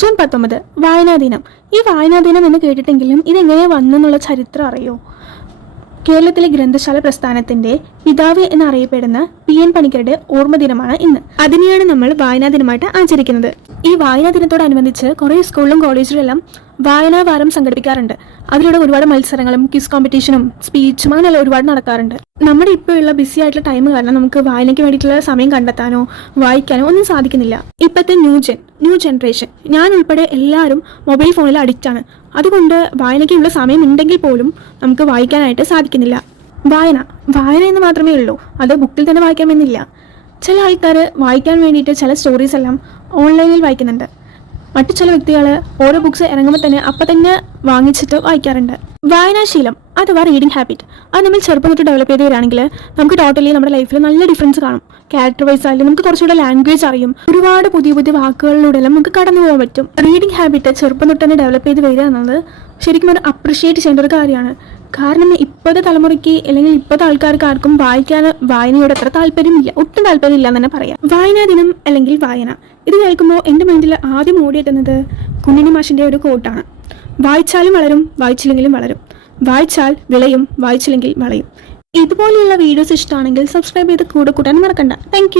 June 19 വായനാ ദിനം. ഈ വായനാ ദിനം എന്ന് കേട്ടിട്ടെങ്കിലും ഇതെങ്ങനെ വന്നെന്നുള്ള ചരിത്രം അറിയോ? കേരളത്തിലെ ഗ്രന്ഥശാല പ്രസ്ഥാനത്തിന്റെ പിതാവ് എന്നറിയപ്പെടുന്ന PN പണിക്കരുടെ ഓർമ്മ ദിനമാണ് ഇന്ന്. അതിനെയാണ് നമ്മൾ വായനാ ദിനമായിട്ട് ആചരിക്കുന്നത്. ഈ വായനാ ദിനത്തോടനുബന്ധിച്ച് കുറേ സ്കൂളിലും കോളേജിലെല്ലാം വായനാ വാരം സംഘടിപ്പിക്കാറുണ്ട്. അതിലൂടെ ഒരുപാട് മത്സരങ്ങളും ക്വിസ് കോമ്പറ്റീഷനും സ്പീച്ചും അങ്ങനെ ഒരുപാട് നടക്കാറുണ്ട്. നമ്മുടെ ഇപ്പോഴുള്ള ബിസി ആയിട്ടുള്ള ടൈം കാരണം നമുക്ക് വായനയ്ക്ക് വേണ്ടിയിട്ടുള്ള സമയം കണ്ടെത്താനോ വായിക്കാനോ ഒന്നും സാധിക്കുന്നില്ല. ഇപ്പോഴത്തെ ന്യൂ ജനറേഷൻ ഞാൻ ഉൾപ്പെടെ എല്ലാവരും മൊബൈൽ ഫോണിൽ അഡിക്റ്റാണ്. അതുകൊണ്ട് വായനയ്ക്കുള്ള സമയം ഉണ്ടെങ്കിൽ പോലും നമുക്ക് വായിക്കാനായിട്ട് സാധിക്കുന്നില്ല. വായന എന്ന് മാത്രമേ ഉള്ളൂ, അത് ബുക്കിൽ തന്നെ വായിക്കാമെന്നില്ല. ചില ആൾക്കാർ വായിക്കാൻ വേണ്ടിയിട്ട് ചില സ്റ്റോറീസ് എല്ലാം ഓൺലൈനിൽ വായിക്കുന്നുണ്ട്. മറ്റു ചില വ്യക്തികൾ ഓരോ ബുക്സ് ഇറങ്ങുമ്പോൾ തന്നെ അപ്പം തന്നെ വാങ്ങിച്ചിട്ട് വായിക്കാറുണ്ട്. വായനാശീലം അഥവാ റീഡിംഗ് ഹാബിറ്റ് അത് നമ്മൾ ചെറുപ്പം തൊട്ട് ഡെവലപ്പ് ചെയ്ത് വരികയാണെങ്കിൽ നമുക്ക് ടോട്ടലി നമ്മുടെ ലൈഫിൽ നല്ല ഡിഫറൻസ് കാണും. ക്യാരക്ടർ വൈസ് ആയാലും നമുക്ക് കുറച്ചുകൂടെ ലാംഗ്വേജ് അറിയും. ഒരുപാട് പുതിയ വാക്കുകളിലൂടെ എല്ലാം നമുക്ക് കടന്നു പോകാൻ പറ്റും. റീഡിംഗ് ഹാബിറ്റ് ചെറുപ്പം തൊട്ട് തന്നെ ഡെവലപ്പ് ചെയ്ത് വരിക എന്നത് ശരിക്കും ഒരു അപ്രിഷിയേറ്റ് ചെയ്യേണ്ട ഒരു കാര്യമാണ്. കാരണം ഇപ്പോഴത്തെ തലമുറയ്ക്ക് അല്ലെങ്കിൽ ഇപ്പോഴത്തെ ആൾക്കാർക്ക് ആർക്കും വായനയോട് അത്ര താല്പര്യമില്ല, ഒട്ടും താല്പര്യമില്ല എന്ന് തന്നെ പറയാം. വായനാ ദിനം അല്ലെങ്കിൽ വായന ഇത് കേൾക്കുമ്പോൾ എൻ്റെ മൈൻഡിൽ ആദ്യം ഓടിയെത്തുന്നത് കുഞ്ഞിണി മാഷിൻ്റെ ഒരു കോട്ടാണ്. വായിച്ചാലും വളരും, വായിച്ചില്ലെങ്കിലും വളരും. വായിച്ചാൽ വിളയും, വായിച്ചില്ലെങ്കിൽ വളയും. ഇതുപോലെയുള്ള വീഡിയോസ് ഇഷ്ടമാണെങ്കിൽ സബ്സ്ക്രൈബ് ചെയ്ത് കൂടെ കൂട്ടാൻ മറക്കണ്ട. താങ്ക്